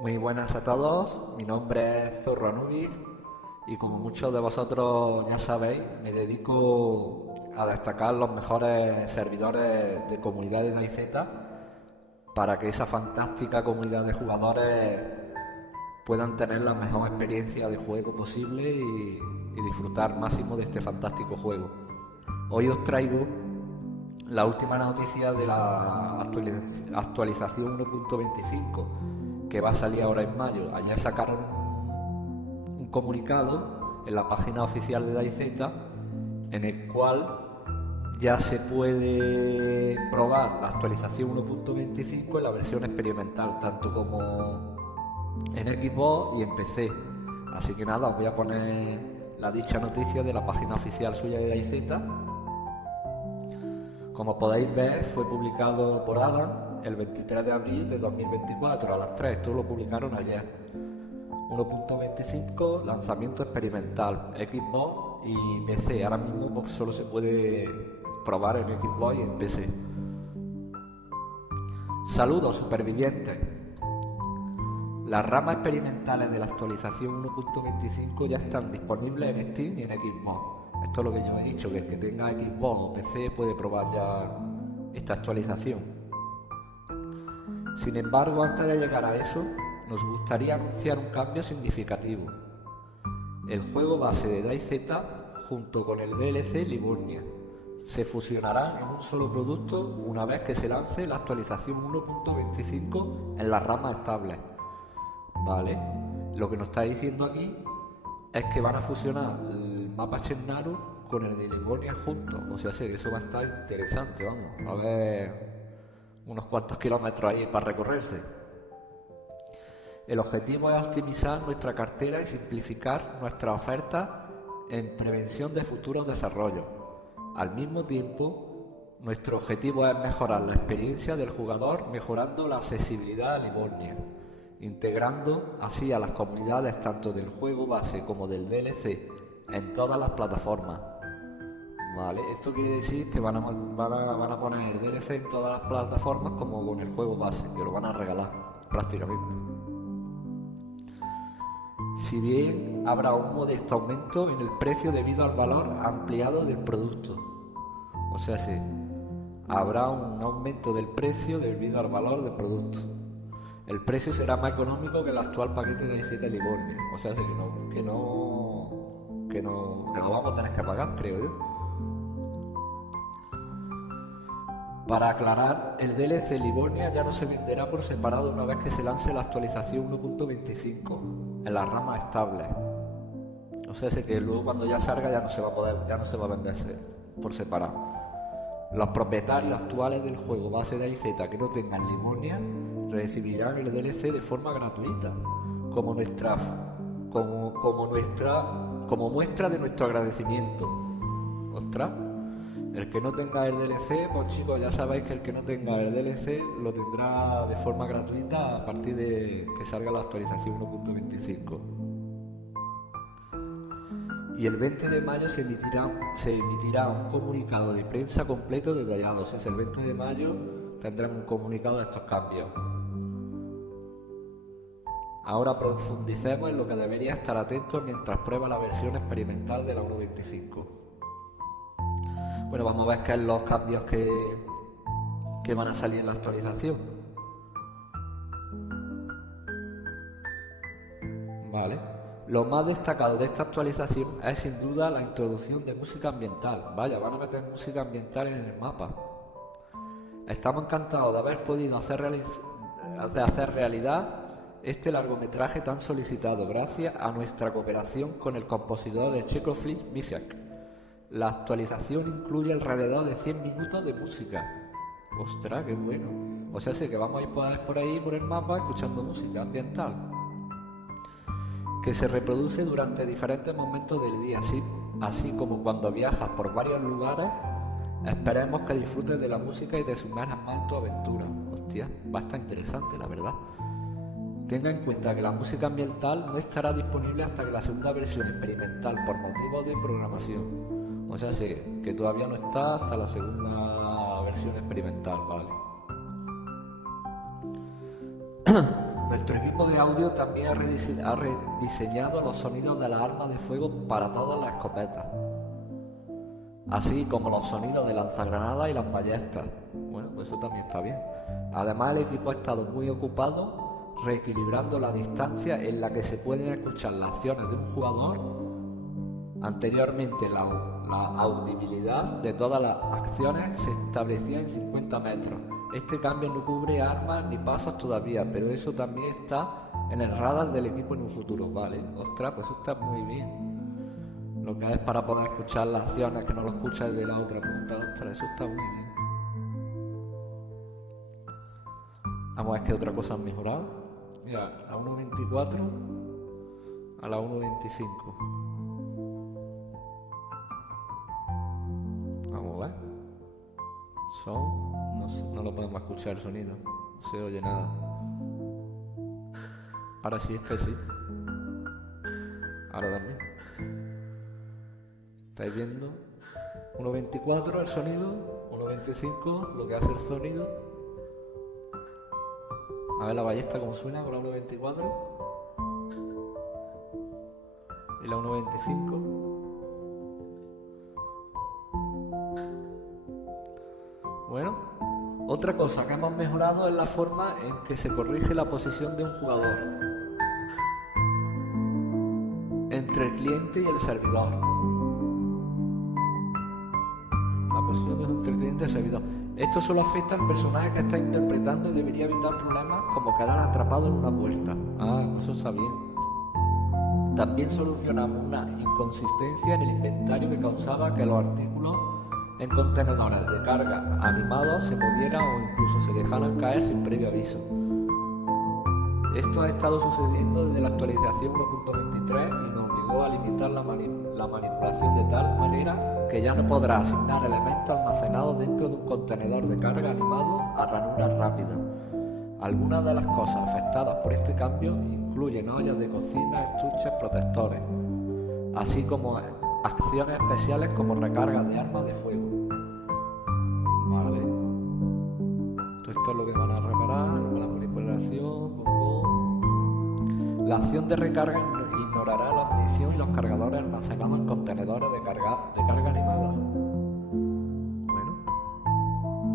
Muy buenas a todos, mi nombre es Zorro Anubis y como muchos de vosotros ya sabéis, me dedico a destacar los mejores servidores de comunidad de DayZ para que esa fantástica comunidad de jugadores puedan tener la mejor experiencia de juego posible y disfrutar máximo de este fantástico juego. Hoy os traigo la última noticia de la actualización 1.25 que va a salir ahora en mayo. Ayer sacaron un comunicado en la página oficial de DayZ en el cual ya se puede probar la actualización 1.25 en la versión experimental, tanto como en Xbox y en PC. Así que nada, os voy a poner la dicha noticia de la página oficial suya de DayZ. Como podéis ver, fue publicado por Adam el 23 de abril de 2024 a las 3. Esto lo publicaron ayer. 1.25 lanzamiento experimental Xbox y PC. Ahora mismo pues, solo se puede probar en Xbox y en PC. Saludos supervivientes. Las ramas experimentales de la actualización 1.25 ya están disponibles en Steam y en Xbox. Esto es lo que yo he dicho, que el que tenga Xbox o PC puede probar ya esta actualización. Sin embargo, antes de llegar a eso, nos gustaría anunciar un cambio significativo. El juego base de DayZ junto con el DLC Liburnia se fusionarán en un solo producto una vez que se lance la actualización 1.25 en las ramas estables. Vale, lo que nos está diciendo aquí es que van a fusionar el mapa Chernaru con el de Liburnia juntos. O sea, que eso va a estar interesante, vamos. A ver, unos cuantos kilómetros ahí para recorrerse. El objetivo es optimizar nuestra cartera y simplificar nuestra oferta en prevención de futuros desarrollos. Al mismo tiempo, nuestro objetivo es mejorar la experiencia del jugador mejorando la accesibilidad a Liburnia, integrando así a las comunidades tanto del juego base como del DLC en todas las plataformas. Vale, esto quiere decir que van a poner el DLC en todas las plataformas como con el juego base, que lo van a regalar prácticamente. Si bien habrá un modesto aumento en el precio debido al valor ampliado del producto. O sea, sí, habrá un aumento del precio debido al valor del producto. El precio será más económico que el actual paquete de DayZ Liburnia. O sea, sí, que lo vamos a tener que pagar, creo yo. Para aclarar, el DLC Liburnia ya no se venderá por separado una vez que se lance la actualización 1.25 en las ramas estables. O sea, que luego cuando ya salga ya no se va a vender por separado. Los propietarios actuales del juego base de DayZ que no tengan Liburnia recibirán el DLC de forma gratuita, como muestra de nuestro agradecimiento. Ostras. El que no tenga el DLC, pues chicos, ya sabéis que el que no tenga el DLC lo tendrá de forma gratuita a partir de que salga la actualización 1.25. Y el 20 de mayo se emitirá un comunicado de prensa completo detallado. Si es el 20 de mayo tendremos un comunicado de estos cambios. Ahora profundicemos en lo que debería estar atento mientras prueba la versión experimental de la 1.25. Bueno, vamos a ver qué son los cambios que van a salir en la actualización. Vale. Lo más destacado de esta actualización es sin duda la introducción de música ambiental. Vaya, van a meter música ambiental en el mapa. Estamos encantados de haber podido hacer realidad este largometraje tan solicitado gracias a nuestra cooperación con el compositor de Chekhov's Mishak. La actualización incluye alrededor de 100 minutos de música. Ostras, qué bueno. O sea, que vamos a ir por ahí, por el mapa, escuchando música ambiental, que se reproduce durante diferentes momentos del día, así como cuando viajas por varios lugares. Esperemos que disfrutes de la música y te sumerjas más en tu aventura. Hostia, va a estar interesante, la verdad. Tenga en cuenta que la música ambiental no estará disponible hasta que la segunda versión experimental por motivos de programación. O sea, que todavía no está hasta la segunda versión experimental, vale. Nuestro equipo de audio también ha rediseñado los sonidos de las armas de fuego para todas las escopetas, así como los sonidos de lanzagranadas y las ballestas. Bueno, pues eso también está bien. Además, el equipo ha estado muy ocupado reequilibrando la distancia en la que se pueden escuchar las acciones de un jugador. Anteriormente, la audibilidad de todas las acciones se establecía en 50 metros. Este cambio no cubre armas ni pasos todavía, pero eso también está en el radar del equipo en un futuro. Vale, ostras, pues eso está muy bien. Lo que es para poder escuchar las acciones, que no lo escuchas de la otra punta, ostras, eso está muy bien. Vamos a ver qué otra cosa han mejorado. Mira, a 1.24 a la 1.25. Vamos a ver. No lo podemos escuchar el sonido. No se oye nada. Ahora sí, sí. Ahora también. ¿Estáis viendo? 1.24 el sonido, 1.25 lo que hace el sonido. A ver la ballesta como suena con la 1.24 y la 1.25. Bueno, otra cosa que hemos mejorado es la forma en que se corrige la posición de un jugador entre el cliente y el servidor. La posición entre el cliente y el servidor. Esto solo afecta al personaje que está interpretando y debería evitar problemas como quedar atrapado en una puerta. Ah, eso está bien. También solucionamos una inconsistencia en el inventario que causaba que los artículos en contenedores de carga animados se movieran o incluso se dejaran caer sin previo aviso. Esto ha estado sucediendo desde la actualización 1.23 y nos obligó a limitar la manipulación de tal manera que ya no podrá asignar elementos almacenados dentro de un contenedor de carga animado a ranuras rápidas. Algunas de las cosas afectadas por este cambio incluyen ollas de cocina, estuches, protectores, así como acciones especiales como recargas de armas de fuego. Vale. Esto es lo que van a reparar, la manipulación, La acción de recarga ignorará la munición y los cargadores almacenados en contenedores de carga animada. Bueno,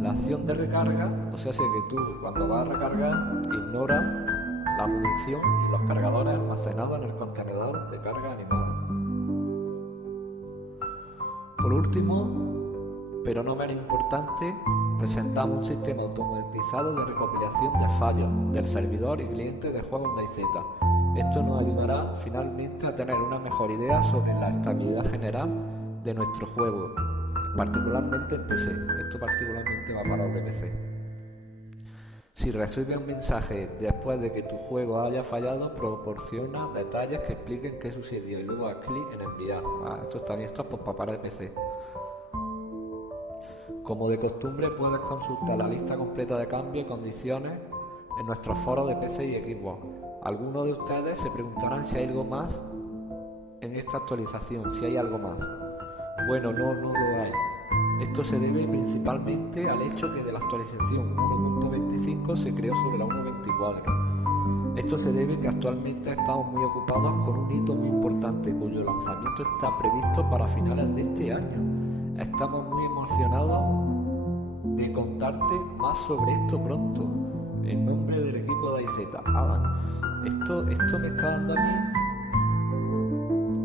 la acción de recarga, o sea, que tú cuando vas a recargar ignoras la munición y los cargadores almacenados en el contenedor de carga animada. Por último, pero no menos importante, presentamos un sistema automatizado de recopilación de fallos del servidor y cliente de juegos DayZ. Esto nos ayudará finalmente a tener una mejor idea sobre la estabilidad general de nuestro juego, particularmente en PC. Esto particularmente va para los de PC. Si recibes un mensaje después de que tu juego haya fallado, proporciona detalles que expliquen qué sucedió y luego haz clic en enviar. Esto está bien, esto es para PC. Como de costumbre, puedes consultar la lista completa de cambios y condiciones en nuestros foros de PC y Xbox. Algunos de ustedes se preguntarán si hay algo más en esta actualización, si hay algo más. Bueno, no lo hay. Esto se debe principalmente al hecho que de la actualización 1.25 se creó sobre la 1.24. Esto se debe que actualmente estamos muy ocupados con un hito muy importante cuyo lanzamiento está previsto para finales de este año. Estamos muy emocionados de contarte más sobre esto pronto. En nombre del equipo de DayZ, Adam, esto me está dando a mí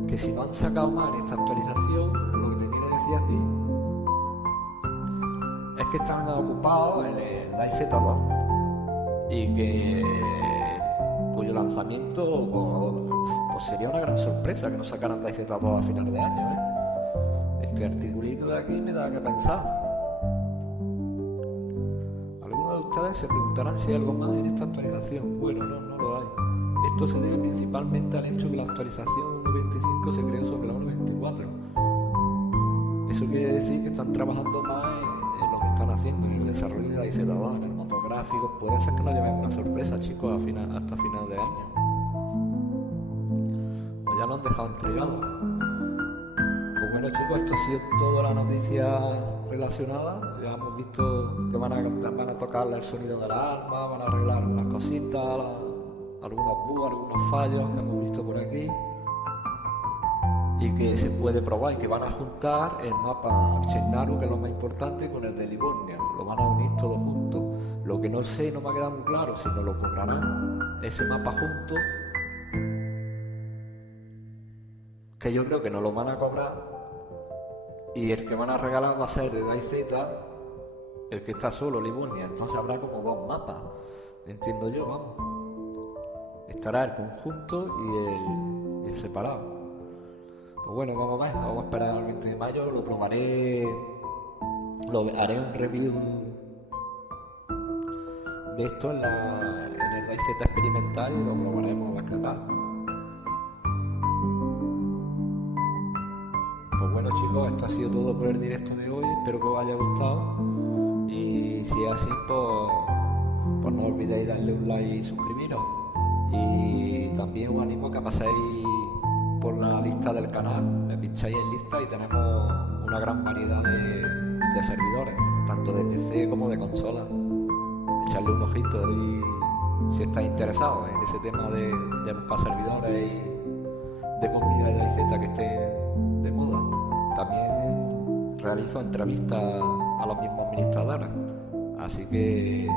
que si no han sacado más en esta actualización, lo que te quiere decir a ti es que están ocupados en el DayZ 2 y que cuyo lanzamiento pues sería una gran sorpresa que no sacaran DayZ 2 a finales de año, Este articulito de aquí me da que pensar. Algunos de ustedes se preguntarán si hay algo más en esta actualización. Bueno, no lo hay. Esto se debe principalmente al hecho que la actualización 1.25 se creó sobre la 1.24. Eso quiere decir que están trabajando más en lo que están haciendo, en el desarrollo de DayZ 2, en el motográfico. Puede ser que nos lleven una sorpresa, chicos, hasta final de año. Pues ya nos han dejado intrigados. Pues bueno, chicos, esto ha sido toda la noticia relacionada. Ya hemos visto que van a tocar el sonido de la arma, van a arreglar las cositas, algunos bugs, algunos fallos que hemos visto por aquí y que se puede probar, y que van a juntar el mapa Chennaru, que es lo más importante, con el de Livornia. Lo van a unir todo junto. Lo que no sé, no me ha quedado muy claro si nos lo cobrarán ese mapa junto, que yo creo que nos lo van a cobrar, y el que van a regalar va a ser de DayZ, el que está solo, Livornia. Entonces habrá como dos mapas, entiendo yo, vamos. Estará el conjunto y el separado. Pues bueno, vamos a esperar al 20 de mayo, lo probaré, haré un review de esto en el DayZ experimental y lo probaremos a ver qué tal. Pues bueno, chicos, esto ha sido todo por el directo de hoy, espero que os haya gustado, y si es así, pues no olvidéis darle un like y suscribiros, y también os animo a que paséis por la lista del canal, le pincháis en lista y tenemos una gran variedad de servidores, tanto de PC como de consola. Echarle un ojito y si estáis interesados en ese tema de buscar servidores y de comunidad de DayZ que esté de moda. También realizo entrevistas a los mismos administradores. Así que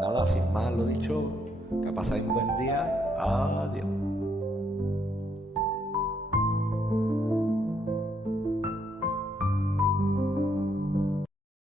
nada, sin más lo dicho, que pasáis un buen día. Adiós.